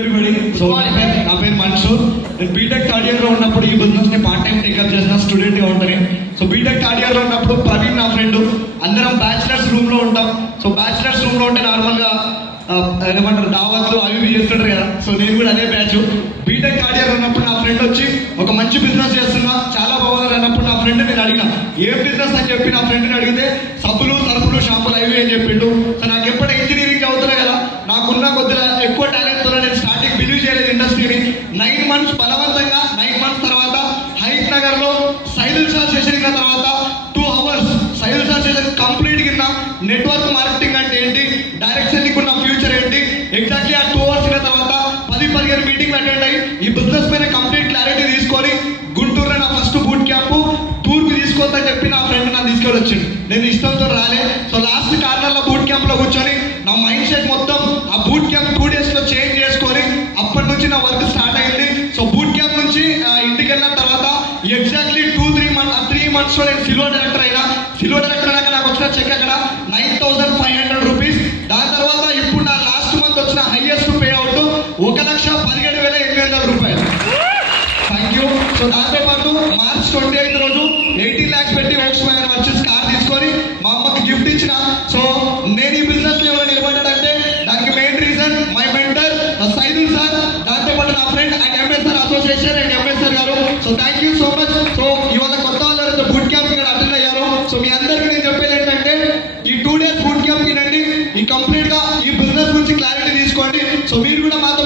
Everybody. So నా పేరు మన్సూర్. నేను బీటెక్ థర్డ్ ఇయర్ లో ఉన్నప్పుడు ఈ బిజినెస్ ని పార్ట్ టైం టేకప్ చేసిన స్టూడెంట్ గా ఉంటాను. సో బీటెక్ థర్డ్ ఇయర్ లో ఉన్నప్పుడు ప్రవీణ్ నా ఫ్రెండ్ అందరం బ్యాచిలర్స్ రూమ్ లో ఉంటాం. సో బ్యాచిలర్స్ రూమ్ లో ఉంటే నార్మల్ గా ఏమంటారు దావత్లు అవి చేస్తుంటారు కదా. సో నేను కూడా అదే బ్యాచ్. బీటెక్ థర్డ్ ఇయర్ ఉన్నప్పుడు నా ఫ్రెండ్ వచ్చి ఒక మంచి బిజినెస్ చేస్తున్నా, చాలా బాగుంది అన్నప్పుడు నా ఫ్రెండ్ నేను అడిగిన ఏం బిజినెస్ అని చెప్పి నా ఫ్రెండ్ని అడిగితే సబ్బులు సరుకులు షాంపులు అవి అని చెప్పిండు. సో నాకు ఎప్పుడు ఇంజనీరింగ్ చదువుతున్నా కదా, నాకున్న కొద్దిగా ఎక్కువ టాలెంట్ తో నేను స్టార్టింగ్ బిలీవ్ చేయలేదు ఇండస్ట్రీని. 9 months బలవంతంగా 9 months తర్వాత హైత్ నగర్ లో సైదుల్ సార్ సెషన్ అయిన తర్వాత 2 hours Saidul sir session complete కింద నెట్వర్క్ మార్కెటింగ్ అంటే ఏంటి, డైరెక్షన్ ఉన్న ఫ్యూచర్ ఏంటి, ఎగ్జాక్ట్లీ ఆ 2 hours అయిన తర్వాత 10-15 మీటింగ్ అటెండ్ అయ్యి ఈ బిజినెస్ పైన కంప్లీట్ క్లారిటీ తీసుకొని గుంటూరులో నా ఫస్ట్ బూట్ క్యాంప్ టూర్కి తీసుకోవద్దని చెప్పి నా ఫ్రెండ్ నా తీసుకొని వచ్చింది. నేను ఇష్టంతో రాలే. సో లాస్ట్ కార్నర్లో బూట్ క్యాంప్ లో కూర్చొని నా మైండ్ సెట్ మొత్తం ఆ బూట్ క్యాంప్ 2 days లో చేంజ్ చేసుకొని అప్పటి నుంచి నా వర్క్ స్టార్ట్ అయింది. సో బూట్ క్యాంప్ నుంచి ఇంటికి వెళ్ళిన తర్వాత ఎగ్జాక్ట్లీ 3 months లో నేను సిల్వర్ డైరెక్టర్ అయినా. సిల్వర్ డైరెక్టర్ అయినాక నాకు వచ్చిన చెక్ అక్కడ 9,500 రూపీస్. దాని తర్వాత ఇప్పుడు నా లాస్ట్ మంత్ వచ్చిన హైయెస్ట్ పే అవుట్ 1,17,800 రూపాయలు. Thank you. సో దాంతో పాటు March 28 రోజు 18 lakhs పెట్టి Volkswagen వచ్చేసి కార్ తీసుకొని మా అమ్మకి గిఫ్ట్ ఇచ్చిన. సో నేను ఈ బిజినెస్ లెవెల్ నిలబడ్డాడంటే దానికి main reason my mentor Saidul sir, దాంతో పాటు నా friend and MSR association and MSR గారు. So thank you so much. So ఇవాళ కొత్త వాళ్ళు బూట్ క్యాంప్ ఇక్కడ అటెండ్ అయ్యారు. సో మీ అందరికీ నేను చెప్పేది ఏంటంటే ఈ 2 days బూట్ క్యాంప్ కి రండి, ఈ కంప్లీట్ గా ఈ బిజినెస్ గురించి క్లారిటీ తీసుకోండి. సో మీరు కూడా మాతో